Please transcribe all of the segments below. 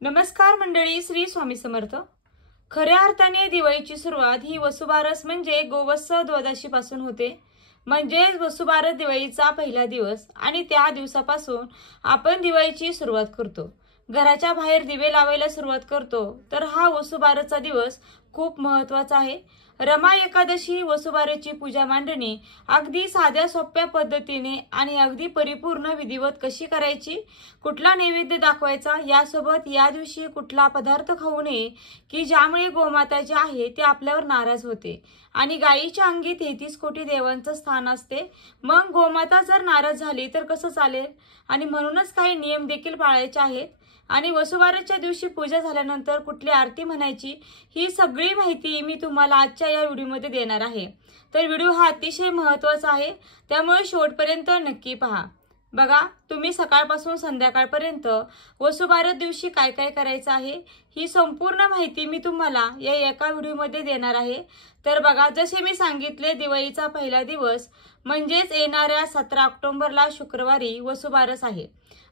नमस्कार मंडळी, श्री स्वामी समर्थ। खऱ्या अर्थाने दिवाळीची सुरुवात ही वसुबारस म्हणजे गोवत्स द्वादशी पासून होते। म्हणजे वसुबारस दिवाळीचा पहिला दिवस आणि त्या दिवसापासून आपण दिवाळीची सुरुवात करतो। घराच्या बाहेर दिवे लावायला सुरुवात करतो। तर हा वसुबारसचा दिवस खूप महत्त्वाचा आहे। रमा एकादशी वसुबारसची पूजा मांडणी अगदी साध्या सोप्या पद्धतीने आणि अगदी परिपूर्ण विधिवत कशी करायची, कुठला नैवेद्य दाखवायचा, यासोबत या दिवशी कुठला पदार्थ खाऊ नये की ज्यामुळे गोमाता जी आहे ती आपल्यावर नाराज होते आणि गायीच्या अंगी 33 कोटी देवांचं स्थान असते। मग गोमाता जर नाराज झाली तर कसं चालेल? आणि म्हणूनच काही नियम देखील पाळायचे आहेत। आणि वसुबारसच्या दिवशी पूजा झाल्यानंतर कुठली आरती म्हणायची ही सगळी माहिती मी तुम्हाला आजच्या या व्हिडिओमध्ये देणार आहे। तर व्हिडिओ हा अतिशय महत्त्वाचा आहे, त्यामुळे शेवटपर्यंत नक्की पहा। बघा, तुम्ही सकाळपासून संध्याकाळपर्यंत वसुबारस दिवशी काय काय करायचं आहे ही संपूर्ण माहिती मी तुम्हाला या एका व्हिडिओमध्ये देणार आहे। तर बघा, जसे मी सांगितले, दिवाळीचा पहिला दिवस म्हणजेच येणाऱ्या 17 ऑक्टोबरला शुक्रवारी वसुबारस आहे।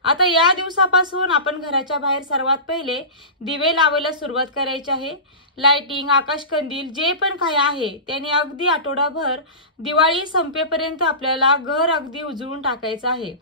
आता या दिवसापासून आपण घराच्या बाहेर सर्वात पहिले दिवे लावायला सुरुवात करायची आहे। लाइटिंग, आकाशकंदील जे पण काही आहे त्याने अगदी आठवडाभर दिवाळी संपेपर्यंत आपल्याला घर अगदी उजळून टाकायचं आहे।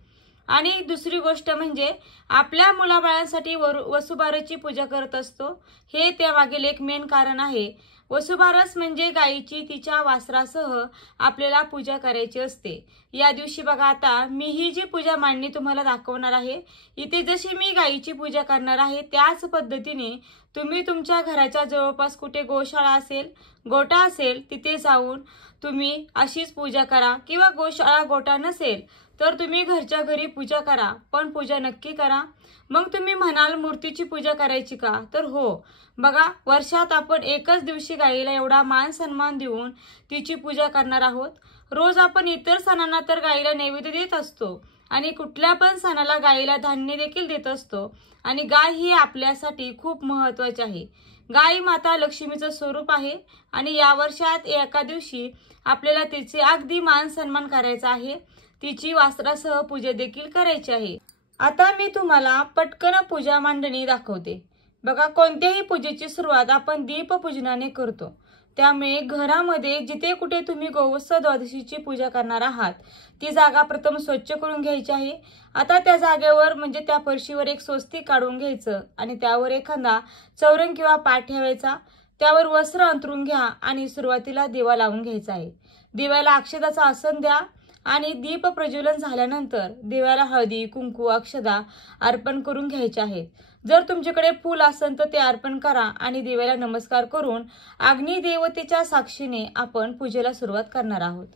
आणि दुसरी गोष्ट म्हणजे आपल्या मुलाबाळांसाठी वसुबारसची पूजा करत असतो। हे त्यामागील एक मेन कारण आहे। वसुबारस म्हणजे गायीची तिच्या वासरासह आपल्याला पूजा करायची असते। या दिवशी बघा, आता मी ही जी पूजा मांडणी तुम्हाला दाखवणार आहे, इथे जशी मी गायीची पूजा करणार आहे त्याच पद्धतीने तुम्ही तुमच्या घराच्या जवळपास कुठे गोशाळा असेल, गोठा असेल, तिथे जाऊन तुम्ही अशीच पूजा करा। किंवा गोशाळा गोठा नसेल तर तुम्ही घरच्या घरी पूजा करा, पण पूजा नक्की करा। मग तुम्ही म्हणाल मूर्तीची पूजा करायची का? तर हो, बघा, वर्षात आपण एकच दिवशी गायीला एवढा मान सन्मान देऊन तिची पूजा करणार आहोत। रोज आपण इतर सणांना तर गायीला नैवेद्य देत असतो आणि कुठल्या पण सणाला गायीला धान्य देखील देत असतो। आणि गाय ही आपल्यासाठी खूप महत्त्वाची आहे। गाय माता लक्ष्मीचं स्वरूप आहे आणि या वर्षात एका दिवशी आपल्याला तिचे अगदी मान सन्मान करायचा आहे। तिची वासरासह पूजा देखील करायची आहे। आता मी तुम्हाला पटकन पूजा मांडणी दाखवते। बघा, कोणत्याही पूजेची सुरुवात आपण दीपपूजनाने करतो। त्यामुळे घरामध्ये जिथे कुठे तुम्ही गोवत्स द्वादशीची पूजा करणार आहात ती जागा प्रथम स्वच्छ करून घ्यायची आहे। आता त्या जागेवर म्हणजे त्या फरशीवर एक स्वस्तिक काढून घ्यायचं आणि त्यावर एखादा चौरंग किंवा पाट ठेवायचा। त्यावर वस्त्र अंथरून घ्या आणि सुरुवातीला दिवा लावून घ्यायचा आहे। दिव्याला अक्षदाचा आसन द्या आणि दीप प्रज्वलन झाल्यानंतर दिव्याला हळदी, कुंकू, अक्षदा अर्पण करून घ्यायचे आहेत। जर तुमच्याकडे फूल असेल तर ते अर्पण करा आणि दिव्याला नमस्कार करून अग्निदेवतेच्या साक्षीने आपण पूजेला सुरुवात करणार आहोत।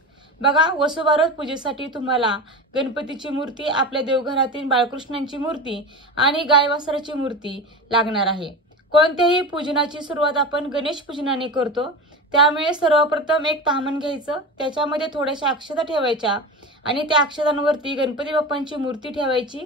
बघा, वसुबारस पूजेसाठी तुम्हाला गणपतीची मूर्ती, आपल्या देवघरातील बाळकृष्णांची मूर्ती आणि गायवासराची मूर्ती लागणार आहे। कोणत्याही पूजनाची सुरुवात आपण गणेश पूजनाने करतो, त्यामुळे सर्वप्रथम एक ताम्हण घ्यायचं, त्याच्यामध्ये थोड्याशा अक्षता ठेवायच्या आणि त्या अक्षतांवरती गणपती बाप्पांची मूर्ती ठेवायची।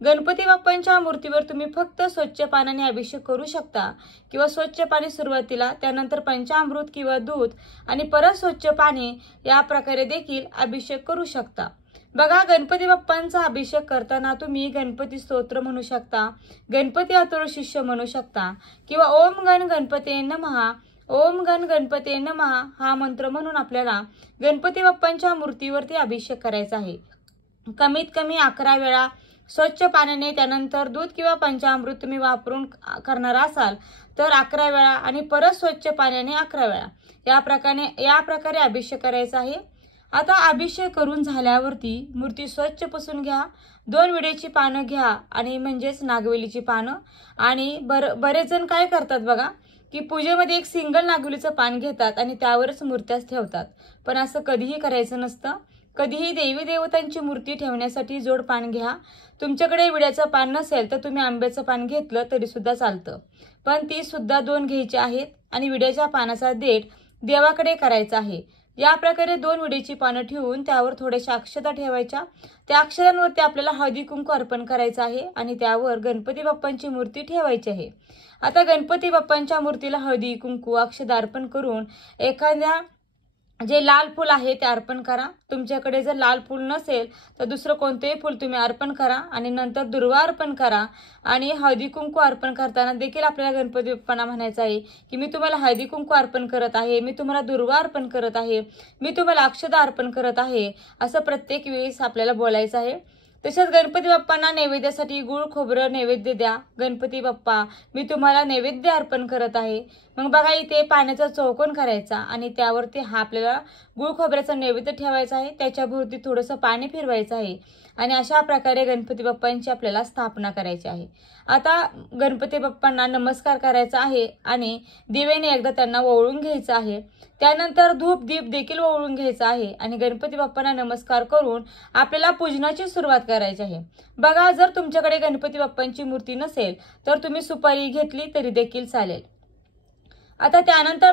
गणपती बाप्पांच्या मूर्तीवर तुम्ही फक्त स्वच्छ पाण्याने अभिषेक करू शकता किंवा स्वच्छ पाणी सुरुवातीला, त्यानंतर पंचामृत किंवा दूध आणि परत स्वच्छ पाणी, या प्रकारे देखील अभिषेक करू शकता। बघा, गणपती बाप्पांचा अभिषेक करताना तुम्ही गणपती स्तोत्र म्हणू शकता, गणपती अथर्वशीर्ष म्हणू शकता किंवा ओम गण गणपते नमः, ओम गण गणपते नमः हा मंत्र म्हणून आपल्याला गणपती बाप्पांच्या मूर्तीवरती अभिषेक करायचा आहे। कमीत कमी 11 वेळा स्वच्छ पाण्याने, त्यानंतर दूध किंवा पंचामृत तुम्ही वापरून करणार असाल तर 11 वेळा आणि परत स्वच्छ पाण्याने 11 वेळा, या प्रकारे अभिषेक करायचा आहे। आता अभिषेक करून झाल्यावरती मूर्ती स्वच्छ पुसून घ्या। 2 विड्याची पानं घ्या आणि म्हणजेच नागवेलीची पानं। आणि बरेच जण काय करतात बघा, की पूजेमध्ये एक सिंगल नागवेलीचं पान घेतात आणि त्यावरच मूर्त्याच ठेवतात, पण असं कधीही करायचं नसतं। कधीही देवी देवतांची मूर्ती ठेवण्यासाठी जोड पान घ्या। तुमच्याकडे विड्याचं पान नसेल तर तुम्ही आंब्याचं पान घेतलं तरी सुद्धा चालतं, पण ती सुद्धा 2 घ्यायची आहेत आणि विड्याच्या पानाचा देठ देवाकडे करायचा आहे। या प्रकारे 2 विड्याची पानं ठेवून त्यावर थोड्याशा अक्षता ठेवायच्या। त्या अक्षतांवरती आपल्याला हळदी कुंकू अर्पण करायचं आहे आणि त्यावर गणपती बाप्पांची मूर्ती ठेवायची आहे। आता गणपती बाप्पांच्या मूर्तीला हळदी कुंकू अक्षता अर्पण करून एखाद्या जे लाल फूल आहे ते अर्पण करा। तुमच्याकडे जर लाल फूल नसेल तर दुसरं कोणतेही फूल तुम्ही अर्पण करा आणि नंतर दुर्वा अर्पण करा। आणि हळदी कुंकू अर्पण करताना देखील आपल्याला गणपती बाप्पांना म्हणायचं आहे की मी तुम्हाला हळदी कुंकू अर्पण करत आहे, मी तुम्हाला दुर्वा अर्पण करत आहे, मी तुम्हाला अक्षता अर्पण करत आहे, असं प्रत्येक वेळेस आपल्याला बोलायचं आहे। तसेच गणपती बाप्पांना नैवेद्यासाठी गुळ खोबरं नैवेद्य द्या। गणपती बाप्पा मी तुम्हाला नैवेद्य अर्पण करत आहे। मग बघा इथे पाण्याचा चौकोन करायचा आणि त्यावरती हा आपल्याला गुळ खोबऱ्याचा नैवेद्य ठेवायचा आहे, त्याच्याभोवती थोडंसं पाणी फिरवायचं आहे आणि अशा प्रकारे गणपती बाप्पांची आपल्याला स्थापना करायची आहे। आता गणपती बाप्पांना नमस्कार करायचा आहे आणि दिव्याने एकदा त्यांना ओवाळून घ्यायचं आहे। त्यानंतर धूप दीप देखील ओवाळून घ्यायचा आहे आणि गणपती बाप्पांना नमस्कार करून आपल्याला पूजनाची सुरुवात करायची आहे। बघा जर तुमच्याकडे गणपती बाप्पांची मूर्ती नसेल तर तुम्ही सुपारी घेतली तरी देखील चालेल। आता त्यानंतर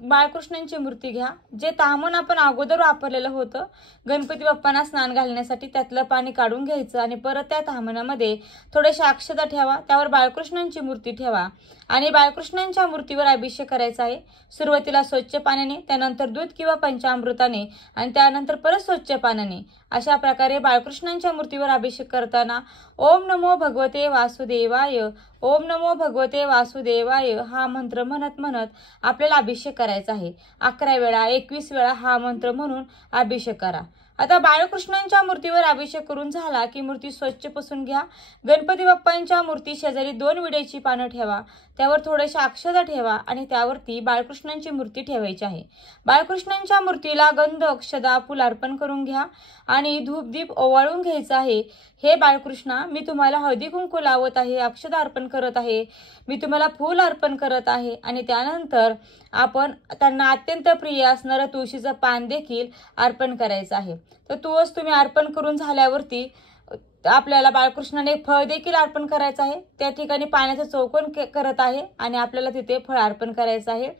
बाळकृष्णांची मूर्ती घ्या, जे ताम्हण आपण अगोदर वापरलेलं होतं गणपती बाप्पांना स्नान घालण्यासाठी, त्यातलं पाणी काढून घ्यायचं आणि परत त्या ताम्हणामध्ये थोडेसे अक्षता ठेवा, त्यावर बाळकृष्णांची मूर्ती ठेवा आणि बाळकृष्णांच्या मूर्तीवर अभिषेक करायचा आहे। सुरुवातीला स्वच्छ पाण्याने, त्यानंतर दूध किंवा पंचामृताने आणि त्यानंतर परत स्वच्छ पाण्याने, अशा प्रकारे बाळकृष्णांच्या मूर्तीवर अभिषेक करताना ओम नमो भगवते वासुदेवाय, ओम नमो भगवते वासुदेवाय हा मंत्र म्हणत म्हणत आपल्याला अभिषेक करायचा आहे। 11 वेळा 21 वेळा हा मंत्र म्हणून अभिषेक करा। आता बाळकृष्णांच्या मूर्तीवर अभिषेक करून झाला की मूर्ती स्वच्छ पुसून घ्या। गणपती बाप्पांच्या मूर्ती शेजारी 2 विड्याची पानं ठेवा, त्यावर थोडेसे अक्षता ठेवा आणि त्यावरती बाळकृष्णांची मूर्ती ठेवायची आहे। बाळकृष्णांच्या मूर्तीला गंध अक्षता फूल अर्पण करून घ्या आणि धूप दीप ओवाळून घ्यायचं आहे। हे बाळकृष्णा मी तुम्हाला हळदी कुंकू लावत आहे, अक्षता अर्पण करत आहे, मी तुम्हाला फूल अर्पण करत आहे आणि त्यानंतर आपण त्यांना अत्यंत प्रिय असणारं तुळशीचं पान देखील अर्पण करायचं आहे। तर तुळस तुम्ही अर्पण करून झाल्यावरती आपल्याला बाळकृष्णाने फळ देखील अर्पण करायचं आहे। त्या ठिकाणी पाण्याचा चौकोन करत आहे आणि आपल्याला तिथे फळ अर्पण करायचं आहे।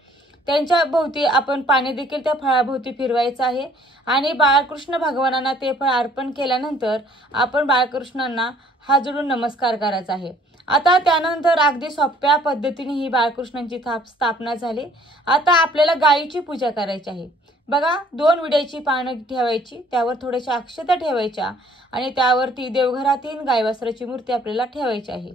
त्यांच्या भोवती आपण पाणी देखील त्या फळाभोवती फिरवायचं आहे आणि बाळकृष्ण भगवानांना ते फळ अर्पण केल्यानंतर आपण बाळकृष्णांना हात जोडून नमस्कार करायचा आहे। आता त्यानंतर अगदी सोप्या पद्धतीने ही बाळकृष्णांची स्थापना झाली। आता आपल्याला गायीची पूजा करायची आहे। बघा 2 विड्याची पानं ठेवायची, त्यावर थोड्याशा अक्षता ठेवायच्या आणि त्यावरती देवघरातील गायवासराची मूर्ती आपल्याला ठेवायची आहे।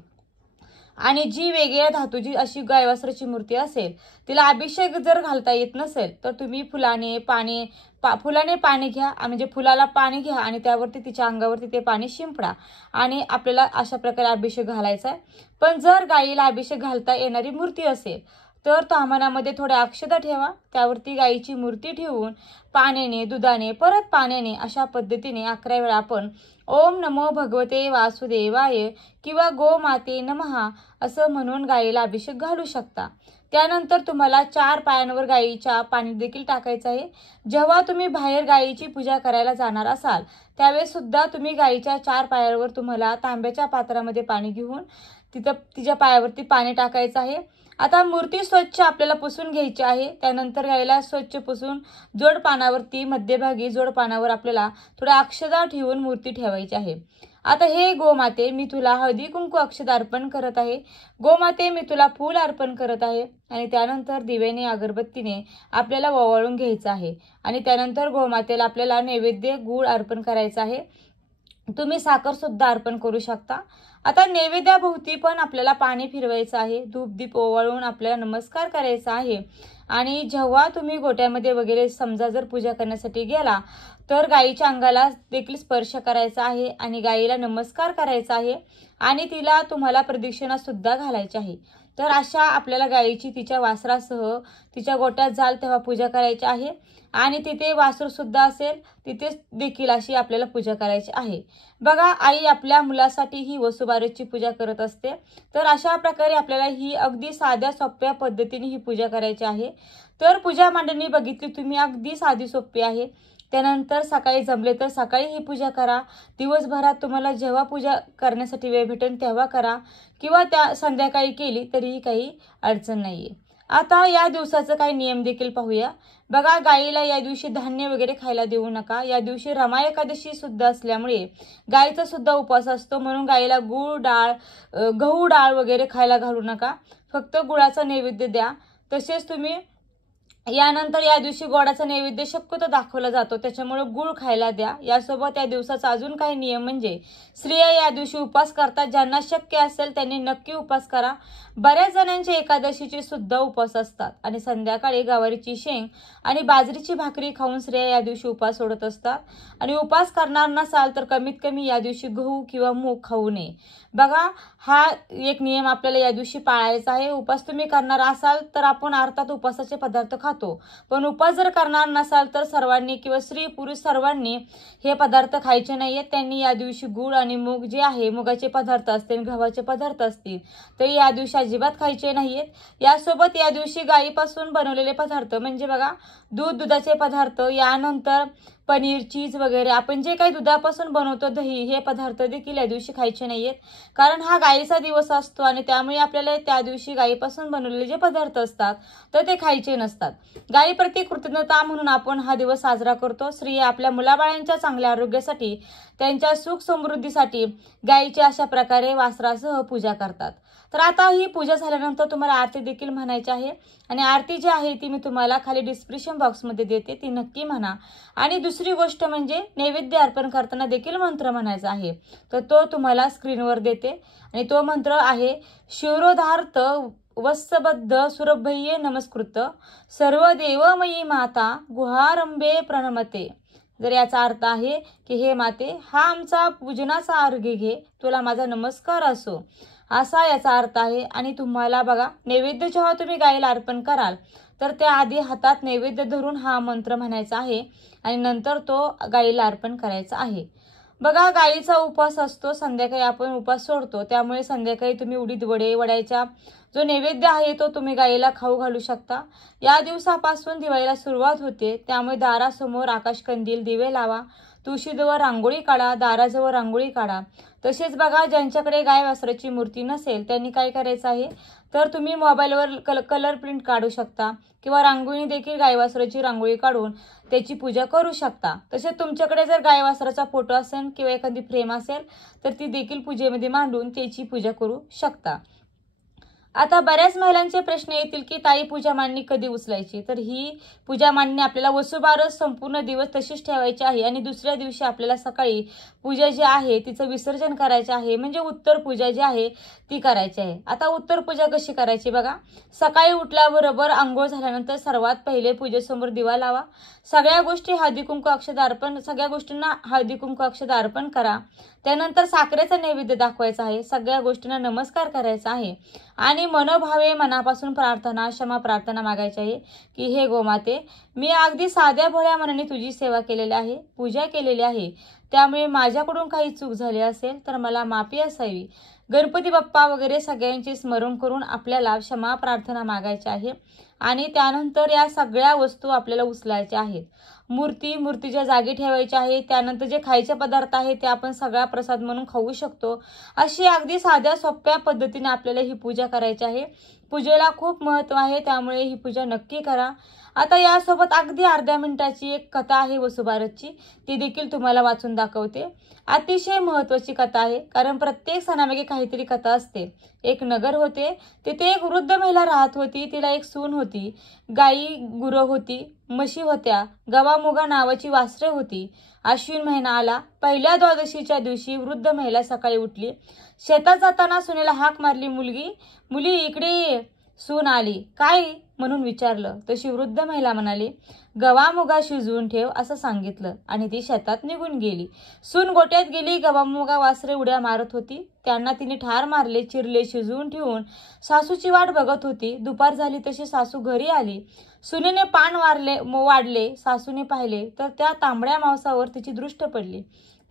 आणि जी वेगळ्या धातूची अशी गायवासराची मूर्ती असेल, तिला अभिषेक जर घालता येत नसेल तर तुम्ही फुलाने पाणी घ्या, म्हणजे फुलाला पाणी घ्या आणि त्यावरती तिच्या अंगावरती ते पाणी शिंपडा आणि आपल्याला अशा प्रकारे अभिषेक घालायचा आहे। पण जर गायीला अभिषेक घालता येणारी मूर्ती असेल तर ताम्हणामध्ये थोड्या अक्षता ठेवा, त्यावरती गायीची मूर्ती ठेवून पाण्याने दुधाने परत पाण्याने अशा पद्धतीने 11 वेळा आपण ओम नमो भगवते वासुदेवाय किंवा गोमाते नमः असं म्हणून गायीला अभिषेक घालू शकता। त्यानंतर तुम्हाला 4 पायांवर गायीच्या पाणी देखील टाकायचं आहे। जेव्हा तुम्ही बाहेर गायीची पूजा करायला जाणार असाल त्यावेळेस सुद्धा तुम्ही गायीच्या 4 पायांवर तुम्हाला तांब्याच्या पात्रामध्ये पाणी घेऊन तिच्या पायावरती पाणी टाकायचं आहे। आता मूर्ती स्वच्छ आपल्याला पुसून घ्यायची आहे। त्यानंतर गायीला स्वच्छ पुसून जोडपानावरती मध्यभागी जोडपानावर आपल्याला थोड्या अक्षता ठेवून मूर्ती ठेवायची आहे। आता हे गोमाते मी तुला हळदी कुंकू अक्षता अर्पण करत आहे, गोमाते मी तुला फूल अर्पण करत आहे आणि त्यानंतर दिव्याने अगरबत्तीने आपल्याला ओवाळून घ्यायचं आहे आणि त्यानंतर गोमातेला आपल्याला नैवेद्य गुळ अर्पण करायचा आहे। तुम्ही साखर सुद्धा अर्पण करू शकता। आता नैवेद्याभोवती पण आपल्याला पाणी फिरवायचं आहे, धूप दीप ओवाळून आपल्याला नमस्कार करायचा आहे आणि जेव्हा तुम्ही गोट्यामध्ये वगैरे समजा जर पूजा करण्यासाठी गेला तर गायीच्या अंगाला देखील स्पर्श करायचा आहे आणि गायीला नमस्कार करायचा आहे आणि तिला तुम्हाला प्रदक्षिणा सुद्धा घालायची आहे। तर अशा आपल्याला गायीची तिच्या वासरासह तिच्या गोट्यात जाल तेव्हा पूजा करायची आहे आणि तिथे वासरू सुद्धा असेल तिथे देखील अशी आपल्याला पूजा करायची आहे। बघा आई आपल्या मुलासाठी ही वसुबारसची पूजा करत असते। तर अशा प्रकारे आपल्याला ही अगदी साध्या सोप्या पद्धतीने ही पूजा करायची आहे। तर पूजा मांडणी बघितली तुम्ही, अगदी साधी सोपी आहे। त्यानंतर सकाळी जमले तर सकाळी ही पूजा करा, दिवसभरात तुम्हाला जेव्हा पूजा करण्यासाठी वेळ भेटेल तेव्हा करा किंवा त्या संध्याकाळी केली तरीही काही अडचण नाहीये। आता या दिवसाचा काही नियम देखील पाहूया। बघा गायीला या दिवशी धान्य वगैरे खायला देऊ नका। या दिवशी रमा एकादशी सुद्धा असल्यामुळे गायीचा सुद्धा उपवास असतो, म्हणून गायीला गूळ डाळ गहू डाळ वगैरे खायला घालू नका, फक्त गुळाचा नैवेद्य द्या। तसेच तुम्ही यानंतर या दिवशी गोडाचा नैवेद्य शक्यतो दाखवला जातो, त्याच्यामुळे गुळ खायला द्या। यासोबत या दिवसाचा अजून काही नियम म्हणजे स्त्रिया या दिवशी उपवास करतात, ज्यांना शक्य असेल त्यांनी नक्की उपवास करा। बऱ्याच जणांचे एकादशीचे सुद्धा उपवास असतात आणि संध्याकाळी गवारीची शेंग आणि बाजरीची भाकरी खाऊन स्त्रिया या दिवशी उपवास सोडत असतात। आणि उपवास करणार नसाल तर कमीत कमी या दिवशी गहू किंवा मूग खाऊ नये। बघा, हा एक नियम आपल्याला या दिवशी पाळायचा आहे। उपवास तुम्ही करणार असाल तर आपण अर्थात उपवासाचे पदार्थ खातो, पण उपवास जर करणार नसाल तर सर्वांनी किंवा स्त्री पुरुष सर्वांनी हे पदार्थ खायचे नाहीयेत। त्यांनी या दिवशी गुळ आणि मूग जे आहे, मुगाचे पदार्थ असतील, गव्हाचे पदार्थ असतील, तर या दिवशी अजिबात खायचे नाहीयेत। यासोबत या दिवशी गायीपासून बनवलेले पदार्थ म्हणजे बघा, दुधाचे पदार्थ, यानंतर पनीर, चीज वगैरे आपण जे काही दुधापासून बनवतो, दही, हे पदार्थ देखील या दिवशी खायचे नाहीयेत, कारण हा गायीचा दिवस असतो आणि त्यामुळे आपल्याला त्या दिवशी गायीपासून बनवलेले जे पदार्थ असतात तर ते खायचे नसतात। गायीप्रती कृतज्ञता म्हणून आपण हा दिवस साजरा करतो। स्त्रिया आपल्या मुलाबाळांच्या चांगल्या आरोग्यासाठी, त्यांच्या सुख समृद्धीसाठी गायीची अशा प्रकारे वासरासह पूजा करतात। तर आता ही पूजा झाल्यानंतर तुम्हाला आरती देखील म्हणायची आहे आणि आरती जी आहे ती मी तुम्हाला खाली डिस्क्रिप्शन बॉक्समध्ये देते, ती नक्की म्हणा। आणि दुसरी गोष्ट म्हणजे नैवेद्य अर्पण करताना देखील मंत्र म्हणायचा आहे, तर तो तुम्हाला स्क्रीनवर देते आणि तो मंत्र आहे शिरोधार्थ वत्सबद्ध सुरभ्य नमस्कृत सर्व देवमयी माता गुहारंभे प्रणमते। जर याचा अर्थ आहे की हे माते, हा आमचा पूजनाचा अर्घ्य घे, तुला माझा नमस्कार असो, असा याचा अर्थ आहे। आणि तुम्हाला बघा, नैवेद्य जेव्हा तुम्ही गायीला अर्पण कराल तर त्या आधी हातात नैवेद्य धरून हा मंत्र म्हणायचा आहे आणि नंतर तो गायीला अर्पण करायचा आहे। बघा, गायीचा उपवास असतो, संध्याकाळी आपण उपवास सोडतो, त्यामुळे संध्याकाळी तुम्ही उडीद वडे, वड्याचा जो नैवेद्य आहे तो तुम्ही गायीला खाऊ घालू शकता। या दिवसापासून दिवाळीला सुरुवात होते, त्यामुळे दारासमोर आकाशकंदील, दिवे लावा, तुळशीजवळ रांगोळी काढा, दाराजवळ रांगोळी काढा। तसेच बघा, ज्यांच्याकडे गाय वासराची मूर्ती नसेल त्यांनी काय करायचं आहे, तर तुम्ही मोबाईलवर कलर प्रिंट काढू शकता किंवा रांगोळी देखील गाय वासराची रांगोळी काढून त्याची पूजा करू शकता। तसेच तुमच्याकडे जर गाय वासराचा फोटो असेल किंवा एखादी फ्रेम असेल तर ती देखील पूजेमध्ये मांडून त्याची पूजा करू शकता। आता बऱ्याच महिलांचे प्रश्न येतील की ताई, पूजा मांडणी कधी उचलायची? तर ही पूजा मांडणी आपल्याला वसुबारस संपूर्ण दिवस तशीच ठेवायची आहे आणि दुसऱ्या दिवशी आपल्याला सकाळी पूजा जी आहे तिचं विसर्जन करायचं आहे, म्हणजे उत्तर पूजा जी आहे ती करायची आहे। आता उत्तर पूजा कशी करायची बघा, सकाळी उठल्याबरोबर आंघोळ झाल्यानंतर सर्वात पहिले पूजेसमोर दिवा लावा, सगळ्या गोष्टी हळदी कुंकू अक्षत अर्पण, सगळ्या गोष्टींना हळदी कुंकू अक्षत अर्पण करा। त्यानंतर साखरेचा नैवेद्य दाखवायचा आहे, सगळ्या गोष्टींना नमस्कार करायचा आहे आणि मनोभावे मनापासून प्रार्थना, क्षमा प्रार्थना मागायची आहे की हे गोमाते, मी अगदी साध्या भोळ्या मनाने तुझी सेवा केलेली आहे, पूजा केलेली आहे, त्यामुळे माझ्याकडून काही चूक झाली असेल तर मला माफी असावी। गणपती बाप्पा वगैरे सगळ्यांचे स्मरण करून आपल्याला क्षमा प्रार्थना मागायची आहे आणि त्यानंतर या सगळ्या वस्तू आपल्याला उचलायच्या आहेत। मूर्तीच्या जागी ठेवायची आहे। त्यानंतर जे खायचे पदार्थ आहे ते आपण सगळा प्रसाद म्हणून खाऊ शकतो। अशी अगदी साध्या सोप्या पद्धतीने आपल्याला ही पूजा करायची आहे। पूजेला खूप महत्त्व आहे, त्यामुळे ही पूजा नक्की करा। आता यासोबत अगदी अर्ध्या मिनिटाची एक कथा आहे वसुबारसची, ती देखील तुम्हाला वाचून दाखवते। अतिशय महत्त्वाची कथा आहे, कारण प्रत्येक सणामागे काहीतरी कथा असते। एक नगर होते, तिथे एक वृद्ध महिला राहत होती, तिला एक सून होती, गाई गुरं होती, म्हशी होत्या, गवामुगा नावाची वासरे होती। अश्विन महिना आला, पहिल्या द्वादशीच्या दिवशी वृद्ध महिला सकाळी उठली, शेतात जाताना सुनेला हाक मारली, मुली इकडे ये। सून आली, काय म्हणून विचारलं, तशी वृद्ध महिला म्हणाली, गवामुगा शिजवून ठेव असं सांगितलं आणि ती शेतात निघून गेली। सून गोट्यात गेली, गवामुगा वासरे उड्या मारत होती, त्यांना तिने ठार मारले, चिरले, शिजवून ठेवून सासूची वाट बघत होती। दुपार झाली तशी सासू घरी आली, सुनेने पान वाढले, सासूने पाहिले तर त्या तांबड्या मांसावर तिची दृष्ट पडली।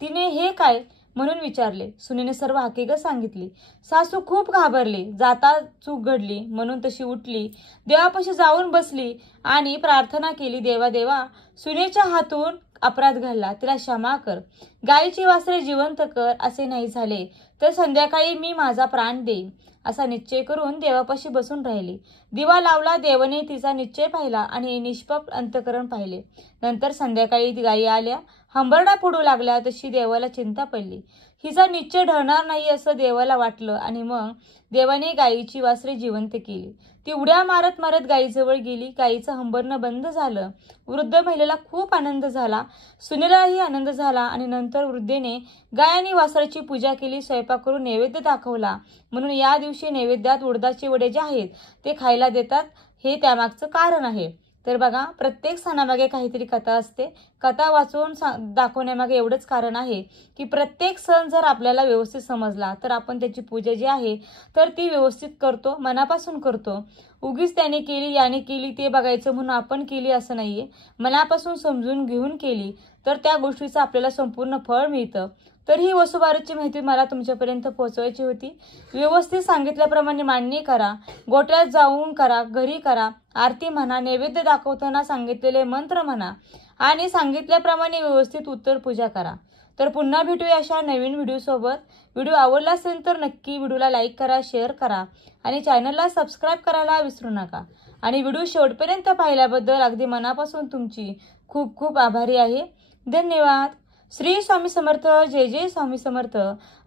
तिने हे काय म्हणून विचारले, सुनेने सर्व हकीकत सांगितली। सासू खूप घाबरली, जाता चूक घडली म्हणून तशी उठली, देवापाशी जाऊन बसली आणि प्रार्थना केली, देवा सुनेच्या हातून अपराध घडला, तिला क्षमा कर, गायीची वासरे जिवंत कर, असे नाही झाले तर संध्याकाळी मी माझा प्राण देईन असा निश्चय करून देवापाशी बसून राहिली। दिवा लावला, देवाने तिचा निश्चय पाहिला आणि निष्पाप अंतकरण पाहिले। नंतर संध्याकाळी गायी आल्या, हंबरडा फोडू लागल्या, तशी देवाला चिंता पडली, हिचा निश्चय ढळणार नाही असं देवाला वाटलं आणि मग देवाने गायीची वासरे जिवंत केली. ती उड्या मारत मारत गायीजवळ गेली. गायीचं हंबरणं बंद झालं. वृद्ध महिलेला खूप आनंद झाला. सुनेलाही आनंद झाला आणि नंतर वृद्धेने गाय आणि वासराची पूजा केली. स्वयंपाक करून नैवेद्य दाखवला. म्हणून या दिवशी नैवेद्यात उडदाचे वडे जे आहेत ते खायला देतात. हे त्यामागचं कारण आहे. तर बघा, प्रत्येक सणामागे काहीतरी कथा असते. कथा वाचून दाखवण्यामागे एवढंच कारण आहे की प्रत्येक सण जर आपल्याला व्यवस्थित समजला तर आपण त्याची पूजा जी आहे तर ती व्यवस्थित करतो, मनापासून करतो. उगीच त्याने केली याने केली ते बघायचं म्हणून आपण केली असं नाहीये. मनापासून समजून घेऊन केली तर त्या गोष्टीचं आपल्याला संपूर्ण फळ मिळतं. तर ही वसुबारसची माहिती मला तुमच्यापर्यंत पोहोचवायची होती. व्यवस्थित सांगितल्याप्रमाणे मान्य करा. गोठ्यात जाऊन करा, घरी करा, आरती म्हणा, नैवेद्य दाखवताना सांगितलेले मंत्र म्हणा आणि सांगितल्याप्रमाणे व्यवस्थित उत्तर पूजा करा. तर पुन्हा भेटूया अशा नवीन व्हिडिओसोबत. व्हिडिओ आवडला असेल तर नक्की व्हिडिओला लाईक करा, शेअर करा आणि चॅनलला सबस्क्राईब करायला विसरू नका. आणि व्हिडिओ शेवटपर्यंत पाहिल्याबद्दल अगदी मनापासून तुमची खूप खूप आभारी आहे. धन्यवाद. श्री स्वामी समर्थ. जय जय स्वामी समर्थ.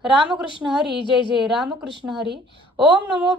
रामकृष्ण हरी. जय जय रामकृष्ण हरी. ओम नमो